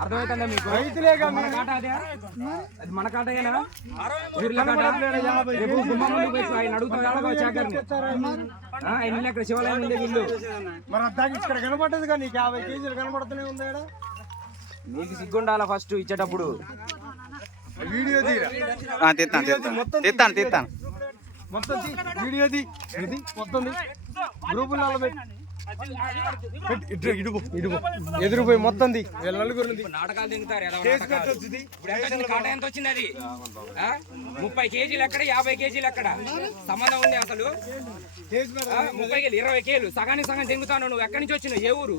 అర్థమవుతుందా మీకు? రైతులేగా మన కాట అదే, అది మన కాటేనా? ఊర్ల కాట. రేపు గుమ్మం ముందుకు పోయి ఆయన అడుగుతాడు చాకర్ని, ఆయన అక్కడ శివాలయం ఉండే వీళ్ళు. మరి అద్దాకి ఇక్కడ కనపడ్డది కానీ 50 కేజీలు కనపడుతూనే ఉంది. నీకు సిగ్గుండాలా ఫస్ట్ ఇచ్చేటప్పుడు. వీడియో తీస్తాను మొత్తం వీడియో మొత్తం గ్రూపుల్లో ఎదురుపోయి మొత్తం వీళ్ళ నలుగురు నాటకాలు తింటారు. కాట ఎంత వచ్చింది? అది 30 కేజీలు ఎక్కడ, 50 కేజీలు ఎక్కడ? సంబంధం ఉంది అసలు? 30 కేజీలు, 20 కేజీలు సగానికి సగం తింగుతాను. నువ్వు ఎక్కడి నుంచి వచ్చినావు? ఏ ఊరు?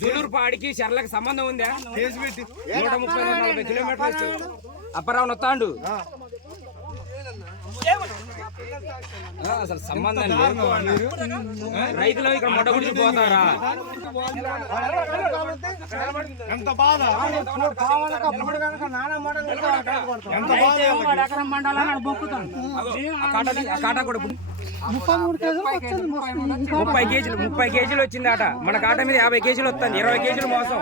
జూలూరు పాడికి చెర్లకు సంబంధం ఉందా? 130-140 కిలోమీటర్లు అప్పరావు నొత్తాండు. అసలు సంబంధం లేదు. రైతులు ఇక్కడ మొట్ట గురించి పోతారా? ఎంత బాధ. కాటా కూడా 30 కేజీలు వచ్చింది ఆట. మన కాట మీద 50 కేజీలు వస్తుంది. 20 కేజీలు మోసం,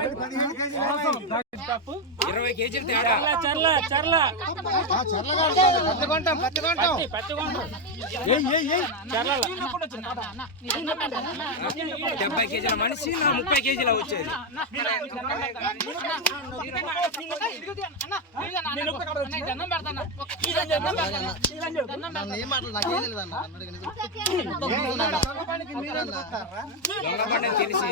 20 కేజీలు తేడా. 70 కేజీల మనిషి 30 కేజీలు వచ్చేది. తెలిసి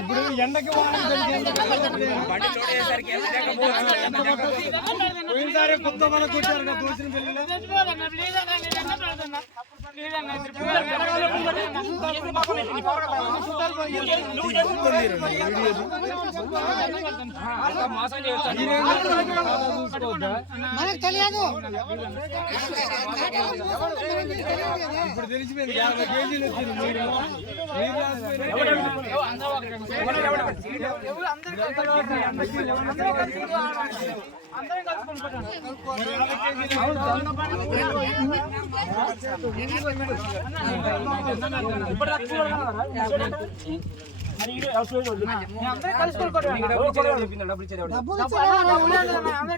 ఇప్పుడు ఎండకి పోయినసారి కొత్త మన కొట్టారు కదా దోసిన పెళ్లిలో. ఇప్పుడు తెలిసిపోయింది 50 కేజీలు వచ్చింది.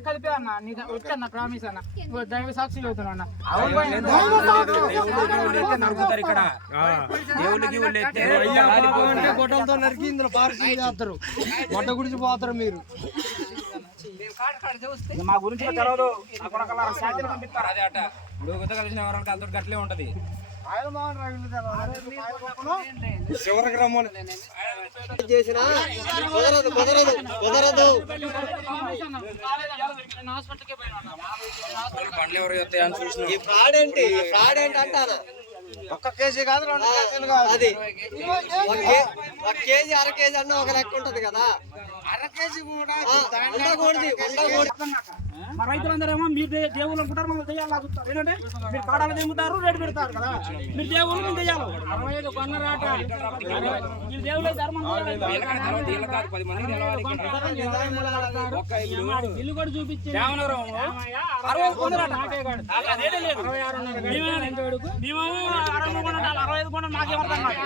కలిపి అన్న వచ్చాను ప్రామిస్ అన్న, దైవ సాక్షి అవుతున్నా. నరుకుతారు ఇక్కడ దేవుళ్ళకి గొడ్డలతో నరికి ఇందులో పార్సల్ చేస్తారు. గొడ్డ గుడిచి పోతారు మీరు. మా గురించి తెలవదు. అదే అట ఇప్పుడు కొత్త కలిసిన ఎవరైనా వాళ్ళతో గట్లే ఉంటది. చివరికి రమ్మని పండ్లు ఎవరు చెప్తాయని చూసిన అంటారా? 1 కేజీ కాదు 2 కేజీలు కాదు. అది 1 కేజీ 1/2 కేజీ అన్న ఒక లెక్క ఉంటది కదా. 1/2 కేజీ కూడా మా రైతులందరేమో మీరు దేవుళ్ళు అనుకుంటారు, మమ్మల్ని దెయ్యాలు లాగుతారు. ఏంటంటే మీరు కాడాలు తెంగుతారు, రేటు పెడతారు కదా. మీరు దేవుళ్ళు, మేము దెయ్యాలు. 65 కొన్నరాట మీరు దేవుళ్ళ ధర్మం ఇల్లు కూడా చూపించి 60 కొన్నరాట. మేము 65 కొన్న 65 కొన్న నాకేమర్థం కాదు.